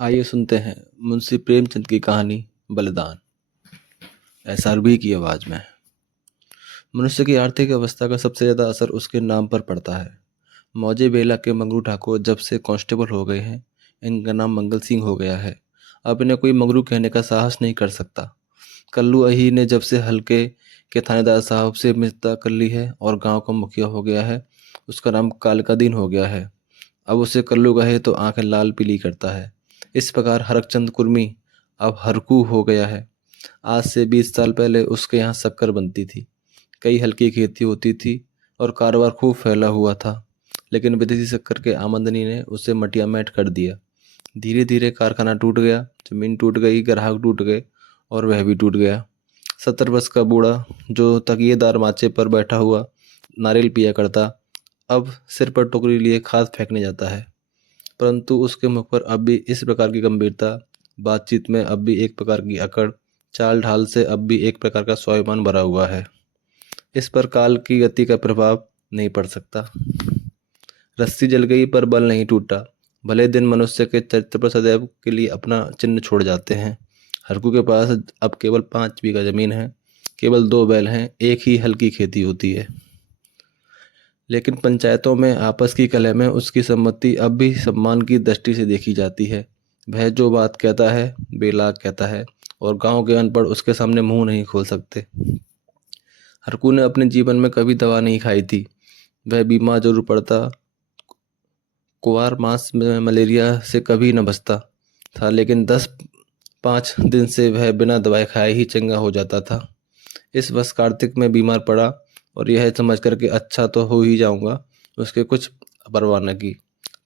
आइए सुनते हैं मुंशी प्रेमचंद की कहानी बलिदान। एसआरबी की आवाज में। मनुष्य की आर्थिक अवस्था का सबसे ज्यादा असर उसके नाम पर पड़ता है। मौजे बेला के मंगरू ठाकुर जब से कांस्टेबल हो गए हैं, इनका नाम मंगल सिंह हो गया है। अब इन्हें कोई मंगरू कहने का साहस नहीं कर सकता। कल्लू अही ने जब से हल्के के थानेदार साहब से मित्रता कर ली है और गांव का मुखिया हो गया है, उसका नाम काल का दिन हो गया है। अब उसे कल्लू कहे तो आंखें लाल पीली करता है। इस प्रकार हरकचंद कुर्मी अब हरकू हो गया है। आज से 20 साल पहले उसके यहाँ शक्कर बनती थी, कई हल्की खेती होती थी और कारोबार खूब फैला हुआ था। लेकिन विदेशी शक्कर के आमदनी ने उसे मटियामेट कर दिया। धीरे धीरे कारखाना टूट गया, जमीन टूट गई, ग्राहक टूट गए और वह भी टूट गया। 70 वर्ष का बूढ़ा जो तकिएदार माचे पर बैठा हुआ नारियल पिया करता, अब सिर पर टोकरी लिए खाद फेंकने जाता है। परंतु उसके मुख पर अब भी इस प्रकार की गंभीरता, बातचीत में अब भी एक प्रकार की अकड़, चाल ढाल से अब भी एक प्रकार का स्वाभिमान भरा हुआ है। इस पर काल की गति का प्रभाव नहीं पड़ सकता। रस्सी जल गई पर बल नहीं टूटा। भले दिन मनुष्य के चरित्र पर सदैव के लिए अपना चिन्ह छोड़ जाते हैं। हरकू के पास अब केवल 5 बीघा जमीन है, केवल 2 बैल हैं, एक ही हल्की खेती होती है। लेकिन पंचायतों में आपस की कलह में उसकी सम्मति अब भी सम्मान की दृष्टि से देखी जाती है। वह जो बात कहता है बेलाग कहता है और गांव के अनपढ़ उसके सामने मुंह नहीं खोल सकते। हरकू ने अपने जीवन में कभी दवा नहीं खाई थी। वह बीमार जरूर पड़ता, कुवार मास में मलेरिया से कभी न बचता था, लेकिन 10-5 दिन से वह बिना दवाई खाए ही चंगा हो जाता था। इस वर्ष कार्तिक में बीमार पड़ा और यह समझ कर के अच्छा तो हो ही जाऊंगा, उसके कुछ परवाह न की।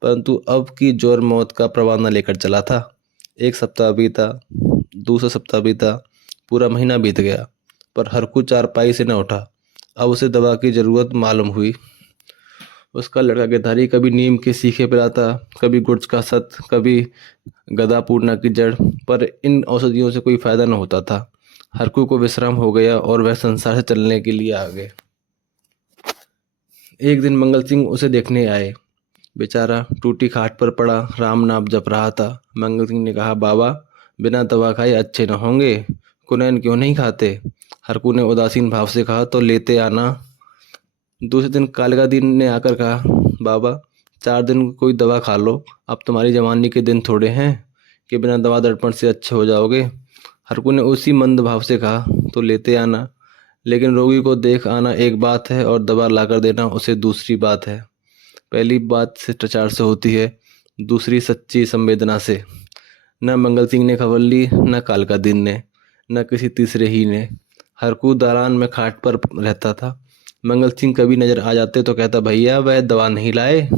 परंतु अब की जोर मौत का परवाह न लेकर चला था। 1 सप्ताह बीता, दूसरा सप्ताह बीता, पूरा महीना बीत गया, पर हरकू चारपाई से न उठा। अब उसे दवा की जरूरत मालूम हुई। उसका लड़का गिरधारी कभी नीम के सीखे पिलाता, कभी गुर्ज का सत, कभी गदा पूर्णा की जड़, पर इन औषधियों से कोई फायदा न होता था। हरकू को विश्राम हो गया और वह संसार से चलने के लिए आ गए। एक दिन मंगल सिंह उसे देखने आए। बेचारा टूटी खाट पर पड़ा राम नाम जप रहा था। मंगल सिंह ने कहा, बाबा बिना दवा खाए अच्छे न होंगे, कुनैन क्यों नहीं खाते? हरकू ने उदासीन भाव से कहा, तो लेते आना। दूसरे दिन कालिका दीन ने आकर कहा, बाबा 4 दिन कोई दवा खा लो, अब तुम्हारी जवानी के दिन थोड़े हैं कि बिना दवा दर्पण से अच्छे हो जाओगे। हरकू ने उसी मंद भाव से कहा, तो लेते आना। लेकिन रोगी को देख आना एक बात है और दवा लाकर देना उसे दूसरी बात है। पहली बात शिष्टाचार से होती है, दूसरी सच्ची संवेदना से। न मंगल सिंह ने खबर ली, न कालका दिन ने, न किसी तीसरे ही ने। हरकू दालान में खाट पर रहता था। मंगल सिंह कभी नजर आ जाते तो कहता, भैया वह दवा नहीं लाए?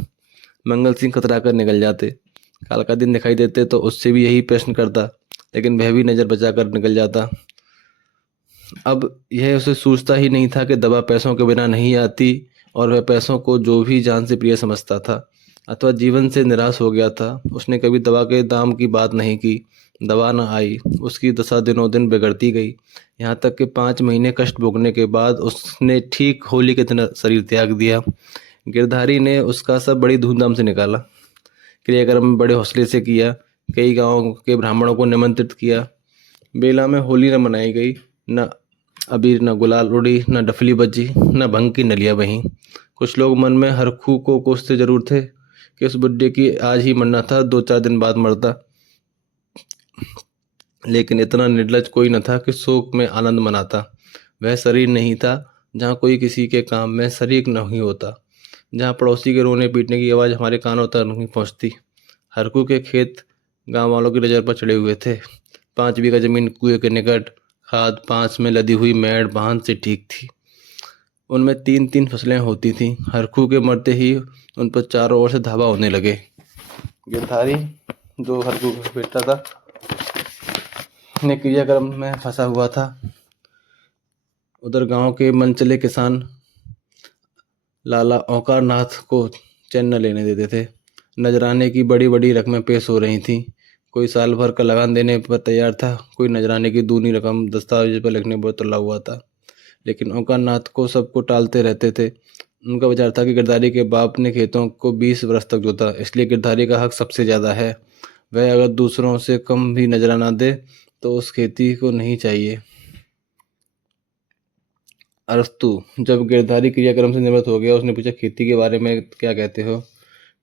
मंगल सिंह कतरा कर निकल जाते। कालका दिन दिखाई देते तो उससे भी यही प्रश्न करता, लेकिन वह भी नजर बचा कर निकल जाता। अब यह उसे सूझता ही नहीं था कि दवा पैसों के बिना नहीं आती, और वह पैसों को जो भी जान से प्रिय समझता था अथवा जीवन से निराश हो गया था। उसने कभी दवा के दाम की बात नहीं की। दवा न आई, उसकी दशा दिनों दिन बिगड़ती गई, यहाँ तक कि 5 महीने कष्ट भोगने के बाद उसने ठीक होली के दिन शरीर त्याग दिया। गिरधारी ने उसका सब बड़ी धूमधाम से निकाला, क्रियाक्रम बड़े हौसले से किया, कई गांवों के ब्राह्मणों को निमंत्रित किया। बेला में होली न मनाई गई, न अबीर, न गुलाल उड़ी, न डफली बजी, न भंग की नलिया बही। कुछ लोग मन में हरखू को कोसते जरूर थे कि उस बुड्ढे की आज ही मरना था, 2-4 दिन बाद मरता। लेकिन इतना निर्लज कोई न था कि शोक में आनंद मनाता। वह शरीर नहीं था जहाँ कोई किसी के काम में शरीक नहीं होता, जहाँ पड़ोसी के रोने पीटने की आवाज़ हमारे कानों तक नहीं पहुँचती। हरकू के खेत गांव वालों की नज़र पर चढ़े हुए थे। 5 बीघा जमीन कुएं के निकट, खाद 5 में लदी हुई मेड़ बांध से ठीक थी। उनमें 3-3 फसलें होती थीं। हरखू के मरते ही उन पर चारों ओर से धावा होने लगे। गिरधारी जो हरखू का बेटा था ने क्रियाक्रम में फंसा हुआ था। उधर गांव के मनचले किसान लाला औकार नाथ को चैन न लेने देते थे। नजराने की बड़ी बड़ी रकमें पेश हो रही थीं। कोई साल भर का लगान देने पर तैयार था, कोई नजराने की दूनी रकम दस्तावेज पर लिखने पर तुला हुआ था। लेकिन औकार नाथ को सबको टालते रहते थे। उनका विचार था कि गिरधारी के बाप ने खेतों को 20 वर्ष तक जोता, इसलिए गिरधारी का हक सबसे ज़्यादा है। वह अगर दूसरों से कम भी नजराना दे तो उस खेती को नहीं चाहिए। अरस्तु जब गिरधारी क्रियाक्रम से निवृत्त हो गया, उसने पूछा, खेती के बारे में क्या कहते हो?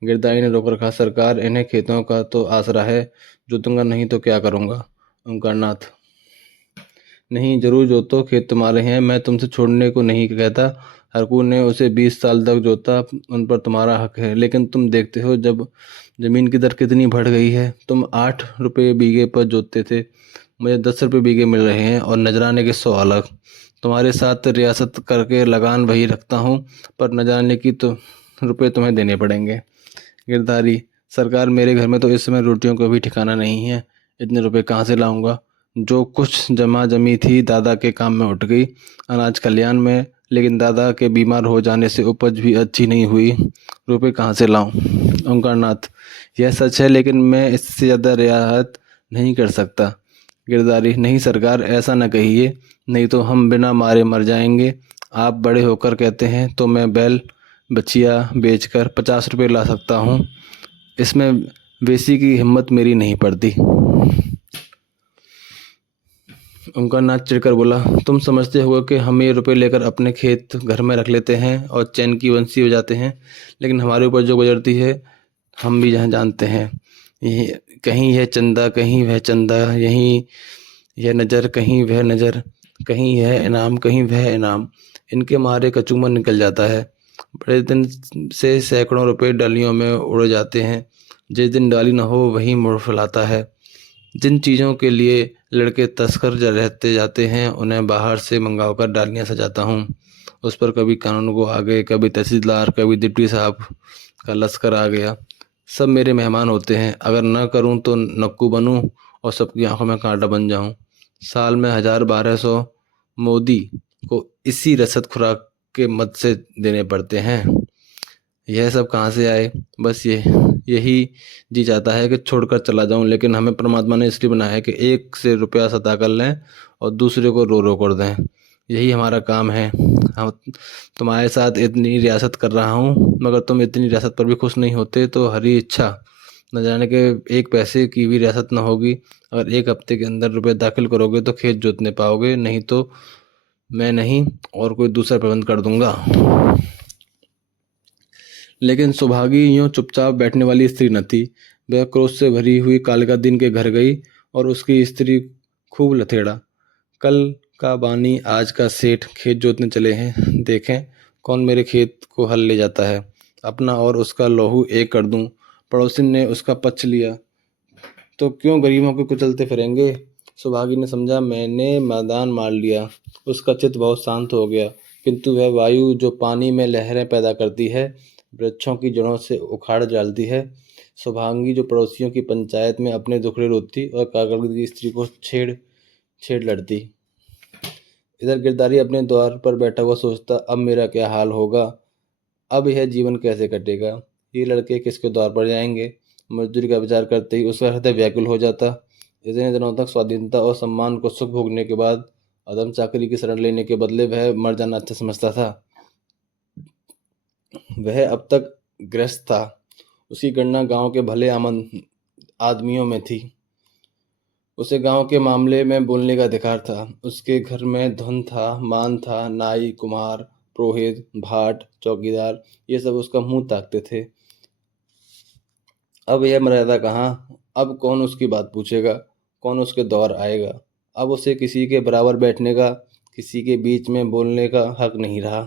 गिरधारी ने रोक रखा, सरकार, इन्हें खेतों का तो आसरा है, जोतूंगा नहीं तो क्या करूंगा? ओंकारनाथ, नहीं, जरूर जोतो, खेत तुम्हारे हैं, मैं तुमसे छोड़ने को नहीं कहता। हरकू ने उसे 20 साल तक जोता, उन पर तुम्हारा हक है, लेकिन तुम देखते हो जब जमीन की दर कितनी बढ़ गई है। तुम 8 रुपये बीघे पर जोतते थे, मुझे 10 रुपये बीघे मिल रहे हैं, और नजराने के 100 अलग। तुम्हारे साथ रियासत करके लगान वही रखता हूँ, पर नजराने की तो रुपये तुम्हें देने पड़ेंगे। गिरधारी, सरकार, मेरे घर में तो इस समय रोटियों का भी ठिकाना नहीं है, इतने रुपए कहाँ से लाऊंगा? जो कुछ जमा जमी थी दादा के काम में उठ गई, अनाज कल्याण में, लेकिन दादा के बीमार हो जाने से उपज भी अच्छी नहीं हुई, रुपए कहाँ से लाऊं? ओंकारनाथ, यह सच है, लेकिन मैं इससे ज़्यादा रियायत नहीं कर सकता। गिरधारी, नहीं सरकार, ऐसा न कहिए, नहीं तो हम बिना मारे मर जाएंगे। आप बड़े होकर कहते हैं तो मैं बैल बचिया बेचकर 50 रुपये ला सकता हूँ, इसमें वेसी की हिम्मत मेरी नहीं पड़ती। ओंकारनाथ चिढ़कर बोला, तुम समझते हो कि हम ये रुपए लेकर अपने खेत घर में रख लेते हैं और चैन की बंसी हो जाते हैं, लेकिन हमारे ऊपर जो गुजरती है हम भी यहाँ जानते हैं। यही, कहीं यह चंदा कहीं वह चंदा, यहीं यह नज़र कहीं वह नज़र, कहीं यह इनाम कहीं वह इनाम, इनके मारे कचूमर निकल जाता है। बड़े दिन से सैकड़ों रुपए डालियों में उड़ जाते हैं, जिस दिन डाली न हो वही मुड़ फैलाता है। जिन चीज़ों के लिए लड़के तस्कर रहते जाते हैं, उन्हें बाहर से मंगाकर डालियाँ सजाता हूँ। उस पर कभी कानून को आ गए, कभी तहसीलदार, कभी डिप्टी साहब का लश्कर आ गया। सब मेरे मेहमान होते हैं, अगर न करूँ तो नक्कू बनूँ और सबकी आंखों में कांटा बन जाऊँ। साल में 1000-1200 मोदी को इसी रसद खुराक के मद से देने पड़ते हैं। यह सब कहाँ से आए? बस यही जी चाहता है कि छोड़कर चला जाऊं, लेकिन हमें परमात्मा ने इसलिए बनाया है कि एक से रुपया सता कर लें और दूसरे को रो रो कर दें। यही हमारा काम है। हम तुम्हारे साथ इतनी रियासत कर रहा हूँ, मगर तुम इतनी रियासत पर भी खुश नहीं होते, तो हरी इच्छा न जाने के 1 पैसे की भी रियासत न होगी। अगर 1 हफ्ते के अंदर रुपये दाखिल करोगे तो खेत जोतने पाओगे, नहीं तो मैं नहीं और कोई दूसरा प्रबंध कर दूंगा। लेकिन सुभागी यूं चुपचाप बैठने वाली स्त्री न थी। वह क्रोध से भरी हुई कालिका दिन के घर गई और उसकी स्त्री खूब लथेड़ा, कल का बानी आज का सेठ खेत जोतने चले हैं, देखें कौन मेरे खेत को हल ले जाता है, अपना और उसका लहू एक कर दूं। पड़ोसिन ने उसका पक्ष लिया, तो क्यों गरीबों को कुचलते फिरेंगे? सुभागी ने समझा, मैंने मैदान मार लिया। उसका चित्त बहुत शांत हो गया, किंतु वह वायु जो पानी में लहरें पैदा करती है, वृक्षों की जड़ों से उखाड़ डालती है, शुभांगी जो पड़ोसियों की पंचायत में अपने दुखड़े रोती और कागड़ की स्त्री को छेड़ छेड़ लड़ती। इधर गिरधारी अपने द्वार पर बैठा हुआ सोचता, अब मेरा क्या हाल होगा, अब यह जीवन कैसे कटेगा, ये लड़के किसके द्वार पर जाएंगे? मजदूरी का विचार करते ही उसका हृदय व्याकुल हो जाता। इतने दिनों तक स्वाधीनता और सम्मान को सुख भोगने के बाद अदम चाकरी की शरण लेने के बदले वह मर जाना अच्छा समझता था। वह अब तक गृहस्थ था, उसकी गणना गांव के भले आदमियों में थी। उसे गांव के मामले में बोलने का अधिकार था। उसके घर में धन था, मान था, नाई, कुम्हार, पुरोहित, भाट, चौकीदार, ये सब उसका मुंह ताकते थे। अब यह मर्यादा कहाँ? अब कौन उसकी बात पूछेगा, कौन उसके दौर आएगा? अब उसे किसी के बराबर बैठने का, किसी के बीच में बोलने का हक नहीं रहा।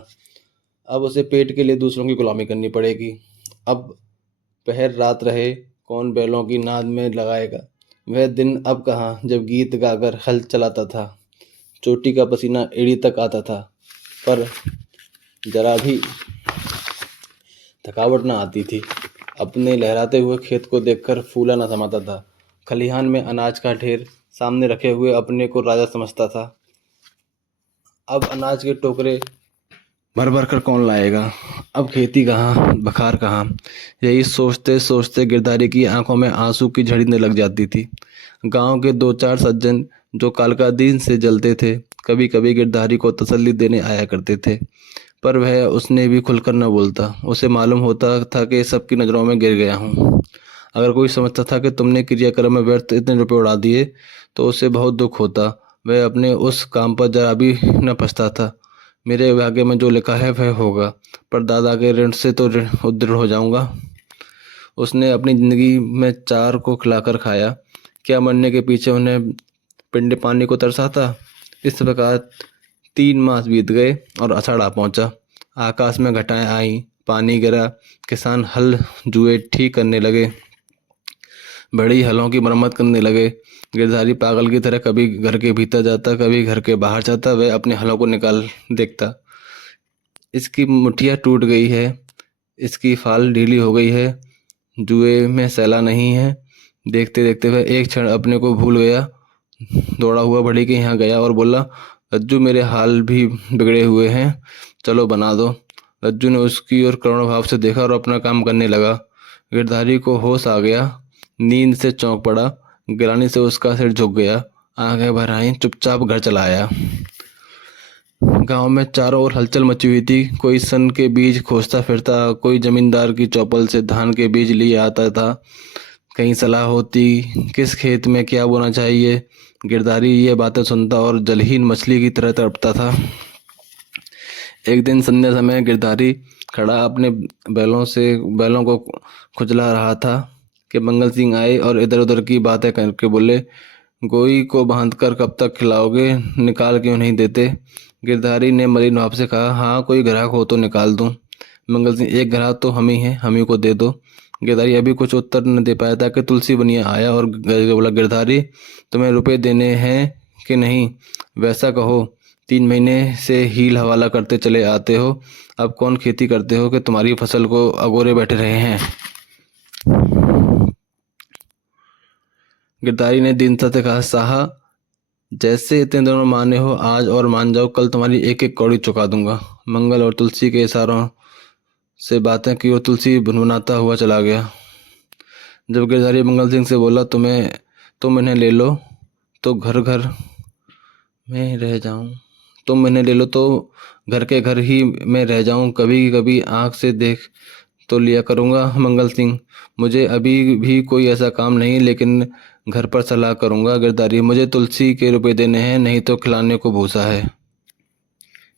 अब उसे पेट के लिए दूसरों की गुलामी करनी पड़ेगी। अब पहर रात रहे, कौन बैलों की नाद में लगाएगा? वह दिन अब कहाँ जब गीत गाकर हल चलाता था, चोटी का पसीना एड़ी तक आता था, पर जरा भी थकावट न आती थी। अपने लहराते हुए खेत को देखकर फूला न समाता था। खलिहान में अनाज का ढेर सामने रखे हुए अपने को राजा समझता था। अब अनाज के टोकरे भर भर कर कौन लाएगा? अब खेती कहाँ, बखार कहाँ? यही सोचते सोचते गिरधारी की आंखों में आंसू की झड़ीने लग जाती थी। गांव के 2-4 सज्जन जो कालका दिन से जलते थे, कभी कभी गिरधारी को तसल्ली देने आया करते थे, पर वह उसने भी खुलकर न बोलता। उसे मालूम होता था कि सबकी नज़रों में गिर गया हूँ। अगर कोई समझता था कि तुमने क्रियाक्रम में व्यर्थ इतने रुपए उड़ा दिए तो उसे बहुत दुख होता। वह अपने उस काम पर जरा भी न पछताता। मेरे भाग्य में जो लिखा है वह होगा, पर दादा के ऋण से तो उद्दृढ़ हो जाऊंगा। उसने अपनी जिंदगी में चार को खिलाकर खाया, क्या मरने के पीछे उन्हें पिंड पानी को तरसा था। इस प्रकार 3 मास बीत गए और आषाढ़ आ पहुंचा। आकाश में घटाएं आई, पानी गिरा, किसान हल जुए ठीक करने लगे, बड़ी हलों की मरम्मत करने लगे। गिरधारी पागल की तरह कभी घर के भीतर जाता, कभी घर के बाहर जाता, वह अपने हलों को निकाल देखता। इसकी मुठिया टूट गई है, इसकी फाल ढीली हो गई है, जुए में सैला नहीं है। देखते देखते वह एक क्षण अपने को भूल गया, दौड़ा हुआ बढ़ी के यहाँ गया और बोला, रज्जू मेरे हाल भी बिगड़े हुए हैं, चलो बना दो। रज्जू ने उसकी ओर करुण भाव से देखा और अपना काम करने लगा। गिरधारी को होश आ गया, नींद से चौंक पड़ा, गिरानी से उसका सिर झुक गया, आंखें भर आईं, चुपचाप घर चला आया। गांव में चारों ओर हलचल मची हुई थी। कोई सन के बीज खोजता फिरता, कोई जमींदार की चौपल से धान के बीज लिए आता था, कहीं सलाह होती किस खेत में क्या बोना चाहिए। गिरधारी ये बातें सुनता और जलहीन मछली की तरह तड़पता था। एक दिन संध्या समय गिरधारी खड़ा अपने बैलों को खुजला रहा था कि मंगल सिंह आए और इधर उधर की बातें करके बोले, गोई को बांधकर कब तक खिलाओगे, निकाल क्यों नहीं देते। गिरधारी ने मलिन भाव से कहा, हाँ कोई ग्राहक हो तो निकाल दूं। मंगल सिंह, एक ग्राहक तो हम ही हैं, हम ही को दे दो। गिरधारी अभी कुछ उत्तर न दे पाया था कि तुलसी बनिया आया और बोला, गिरधारी तुम्हें रुपए देने हैं कि नहीं, वैसा कहो। 3 महीने से हील हवाला करते चले आते हो, अब कौन खेती करते हो कि तुम्हारी फसल को अगोरे बैठे रहे हैं। गिरधारी ने दीनता से कहा, साहा जैसे इतने दिनों माने हो आज और मान जाओ, कल तुम्हारी एक एक कौड़ी चुका दूंगा। मंगल और तुलसी के इशारों से बातें की और तुलसी भुनभुनाता हुआ चला गया। जब गिरधारी मंगल सिंह से बोला, तुम इन्हें ले लो तो घर घर में रह जाऊं, तुम इन्हें ले लो तो घर के घर ही में रह जाऊं, कभी कभी आंख से देख तो लिया करूंगा। मंगल सिंह, मुझे अभी भी कोई ऐसा काम नहीं, लेकिन घर पर सलाह करूंगा। गिरधारी, मुझे तुलसी के रुपए देने हैं, नहीं तो खिलाने को भूसा है।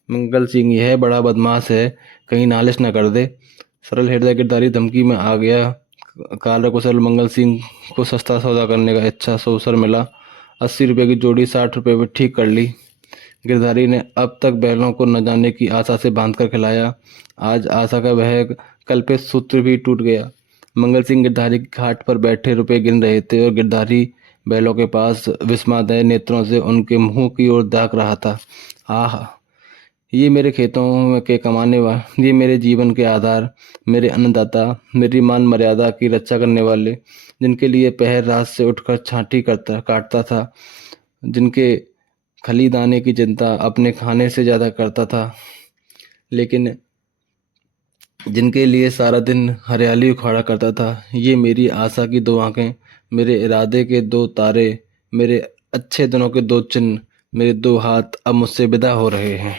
मंगल सिंह, यह बड़ा बदमाश है, कहीं नालिश न कर दे। सरल हृदय गिरधारी धमकी में आ गया। काला कुशल मंगल सिंह को सस्ता सौदा करने का अच्छा अवसर मिला। 80 रुपये की जोड़ी 60 रुपये में ठीक कर ली। गिरधारी ने अब तक बैलों को न जाने की आशा से बांधकर खिलाया। आज आशा का वह कल्पित सूत्र भी टूट गया। मंगल सिंह गिरधारी की घाट पर बैठे रुपए गिन रहे थे और गिरधारी बैलों के पास विस्मयादय नेत्रों से उनके मुंह की ओर ताक रहा था। आह, ये मेरे खेतों के कमाने वाले, ये मेरे जीवन के आधार, मेरे अन्नदाता, मेरी मान मर्यादा की रक्षा करने वाले, जिनके लिए पहर रात से उठकर छांटी काटता था, जिनके खली दाने की चिंता अपने खाने से ज़्यादा करता था, लेकिन जिनके लिए सारा दिन हरियाली उखाड़ा करता था। ये मेरी आशा की 2 आंखें, मेरे इरादे के 2 तारे, मेरे अच्छे दिनों के 2 चिन्ह, मेरे 2 हाथ अब मुझसे विदा हो रहे हैं।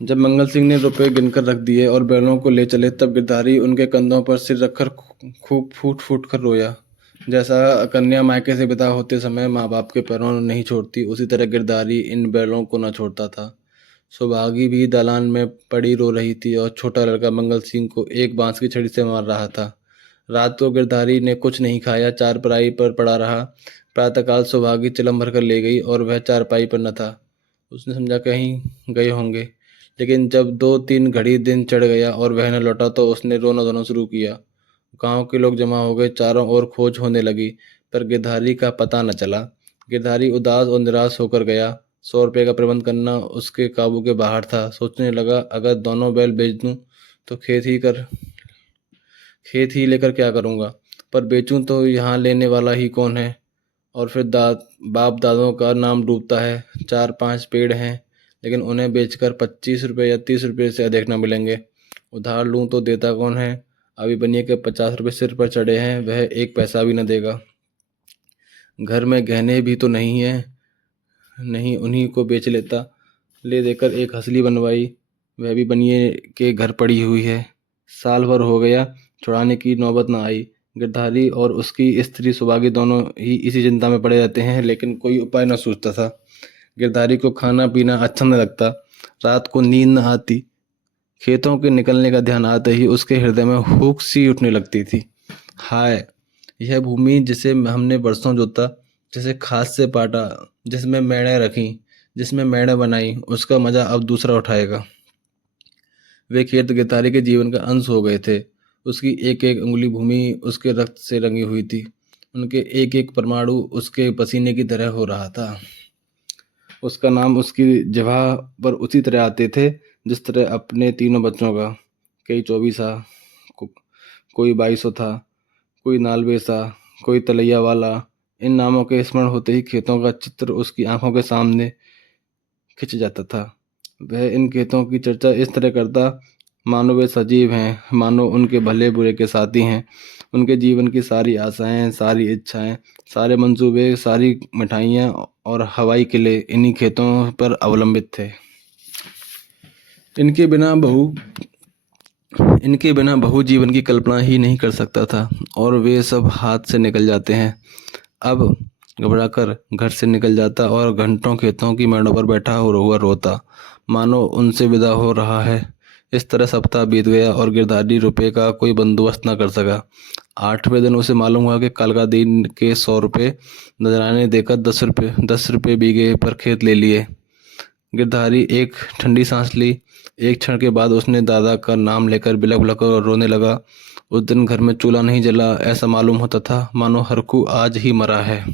जब मंगल सिंह ने रुपए गिनकर रख दिए और बैलों को ले चले, तब गिरधारी उनके कंधों पर सिर रखकर खूब फूट फूट कर रोया। जैसा कन्या मायके से विदा होते समय माँ बाप के पैरों नहीं छोड़ती, उसी तरह गिरधारी इन बैलों को न छोड़ता था। सौभागी भी दालान में पड़ी रो रही थी और छोटा लड़का मंगल सिंह को एक बांस की छड़ी से मार रहा था। रात को गिरधारी ने कुछ नहीं खाया, चारपाई पर पड़ा रहा। प्रातःकाल सौभागी चिलम भर कर ले गई और वह चारपाई पर न था। उसने समझा कहीं गए होंगे, लेकिन जब 2-3 घड़ी दिन चढ़ गया और वह न लौटा तो उसने रोना धोना शुरू किया। गांव के लोग जमा हो गए, चारों ओर खोज होने लगी, पर गिरधारी का पता न चला। गिरधारी उदास और निराश होकर गया। 100 रुपये का प्रबंध करना उसके काबू के बाहर था। सोचने लगा, अगर दोनों बैल बेच दूं तो खेत ही लेकर क्या करूंगा, पर बेचूं तो यहाँ लेने वाला ही कौन है। और फिर बाप दादों का नाम डूबता है। 4-5 पेड़ हैं, लेकिन उन्हें बेचकर 25 रुपये या 30 रुपये से अधिक न मिलेंगे। उधार लूं तो देता कौन है। अभी बनिए के 50 रुपये सिर पर चढ़े हैं, वह एक पैसा भी न देगा। घर में गहने भी तो नहीं है, नहीं उन्हीं को बेच लेता। ले देकर एक हंसली बनवाई, वह भी बनिए के घर पड़ी हुई है। साल भर हो गया, छुड़ाने की नौबत न आई। गिरधारी और उसकी स्त्री सुहागी दोनों ही इसी चिंता में पड़े रहते हैं, लेकिन कोई उपाय न सूझता था। गिरधारी को खाना पीना अच्छा न लगता, रात को नींद न आती। खेतों के निकलने का ध्यान आते ही उसके हृदय में हुक सी उठने लगती थी। हाय, यह भूमि जिसे हमने बरसों जोता, जिसे खाद से पाटा, जिसमें मेड़े रखी, जिसमें मेड़े बनाई, उसका मजा अब दूसरा उठाएगा। वे खेत गिरधारी के जीवन का अंश हो गए थे। उसकी एक एक उंगली भूमि उसके रक्त से रंगी हुई थी। उनके एक एक परमाणु उसके पसीने की तरह हो रहा था। उसका नाम उसकी जिह्वा पर उसी तरह आते थे जिस तरह अपने तीनों बच्चों का। कोई 24 को, कोई 22 था, कोई नालवे सा, कोई तलैया वाला। इन नामों के स्मरण होते ही खेतों का चित्र उसकी आंखों के सामने खिंच जाता था। वह इन खेतों की चर्चा इस तरह करता मानो वे सजीव हैं, मानो उनके भले बुरे के साथी हैं। उनके जीवन की सारी आशाएं, सारी इच्छाएं, सारे मंसूबे, सारी मिठाइयाँ और हवाई किले इन्हीं खेतों पर अवलंबित थे। इनके बिना बहु जीवन की कल्पना ही नहीं कर सकता था, और वे सब हाथ से निकल जाते हैं। अब घबराकर घर से निकल जाता और घंटों खेतों की मेड़ों पर बैठा हुआ रोता, मानो उनसे विदा हो रहा है। इस तरह सप्ताह बीत गया और गिरधारी रुपए का कोई बंदोबस्त न कर सका। 8वें दिन उसे मालूम हुआ कि कल का दिन के 100 रुपये नजराने देकर 10 रुपये बीघे पर खेत ले लिए। गिरधारी एक ठंडी सांस ली। एक क्षण के बाद उसने दादा का नाम लेकर बिलख बिलख कर रोने लगा। उस दिन घर में चूल्हा नहीं जला, ऐसा मालूम होता था मानो हरकू आज ही मरा है।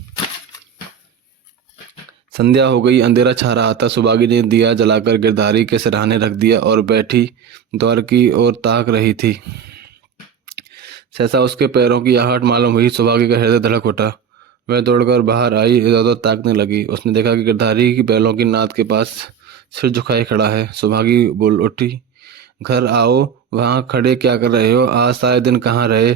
संध्या हो गई, अंधेरा छा रहा था। सुबागी ने दिया जलाकर गिरधारी के सिरहाने रख दिया और बैठी द्वार की ओर ताक रही थी। सहसा उसके पैरों की आहट मालूम हुई। सुबागी का हृदय धड़क उठा। वह दौड़कर बाहर आई, इधर उधर ताकने लगी। उसने देखा कि गिरधारी की बैलों की नाद के पास सिर झुकाए खड़ा है। सुभागी बोल उठी, घर आओ, वहाँ खड़े क्या कर रहे हो? आज सारे दिन कहाँ रहे?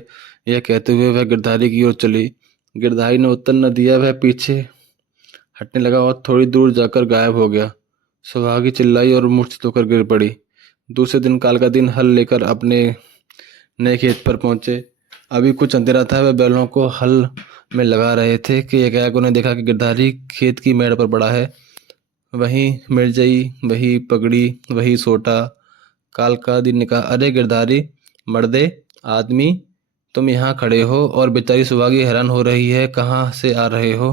यह कहते हुए वह गिरधारी की ओर चली। गिरधारी ने उत्तर न दिया। वह पीछे हटने लगा और थोड़ी दूर जाकर गायब हो गया। सुहागी चिल्लाई और मूर्छित होकर गिर पड़ी। दूसरे दिन काल का दिन हल लेकर अपने नए खेत पर पहुंचे। अभी कुछ अंधेरा था। वह बैलों को हल में लगा रहे थे कि एकाएक उन्हें देखा कि गिरधारी खेत की मेड़ पर पड़ा है। वही मिर्जई, वही पगड़ी, वही सोटा। काल का दिन ने कहा, अरे गिरधारी, मर्दे आदमी, तुम यहाँ खड़े हो? और बेचारी सुहागी हैरान हो रही है, कहाँ से आ रहे हो?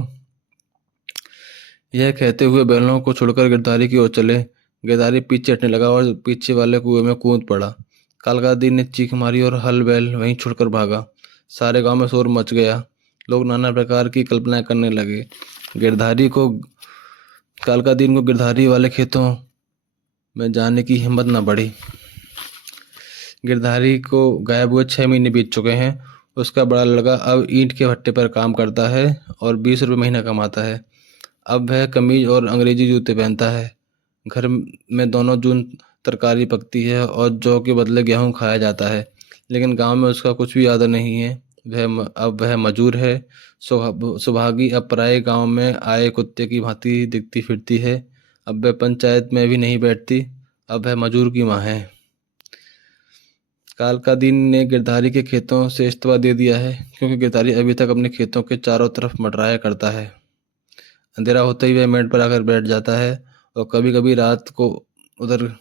यह कहते हुए बैलों को छोड़कर गिरधारी की ओर चले। गिरधारी पीछे हटने लगा और पीछे वाले कुएं में कूद पड़ा। कालका दिन ने चीख मारी और हल बैल वहीं छोड़कर भागा। सारे गांव में शोर मच गया। लोग नाना प्रकार की कल्पनाएं करने लगे। गिरधारी को कालका दिन को गिरधारी वाले खेतों में जाने की हिम्मत न बढ़ी। गिरधारी को गायब हुए 6 महीने बीत चुके हैं। उसका बड़ा लड़का अब ईंट के भट्टे पर काम करता है और 20 रुपये महीना कमाता है। अब वह कमीज और अंग्रेजी जूते पहनता है। घर में दोनों जून तरकारी पकती है और जौ के बदले गेहूं खाया जाता है। लेकिन गांव में उसका कुछ भी याद नहीं है। अब वह मजूर है। सुभागी अब पराए गांव में आए कुत्ते की भांति दिखती फिरती है। अब वह पंचायत में भी नहीं बैठती। अब वह मजूर की माँ है। काल का दिन ने गिरधारी के खेतों से इस्तीफा दे दिया है, क्योंकि गिरधारी अभी तक अपने खेतों के चारों तरफ मंडराया करता है। अंधेरा होते ही वह मेड़ पर आकर बैठ जाता है और कभी कभी रात को उधर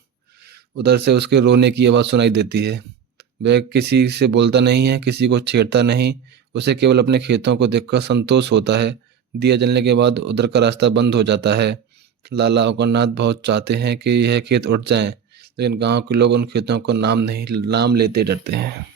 उधर से उसके रोने की आवाज़ सुनाई देती है। वह किसी से बोलता नहीं है, किसी को छेड़ता नहीं। उसे केवल अपने खेतों को देखकर संतोष होता है। दिया जलने के बाद उधर का रास्ता बंद हो जाता है। लाला अमरनाथ बहुत चाहते हैं कि यह खेत उठ जाएं, लेकिन गांव के लोग उन खेतों को नाम लेते डरते हैं।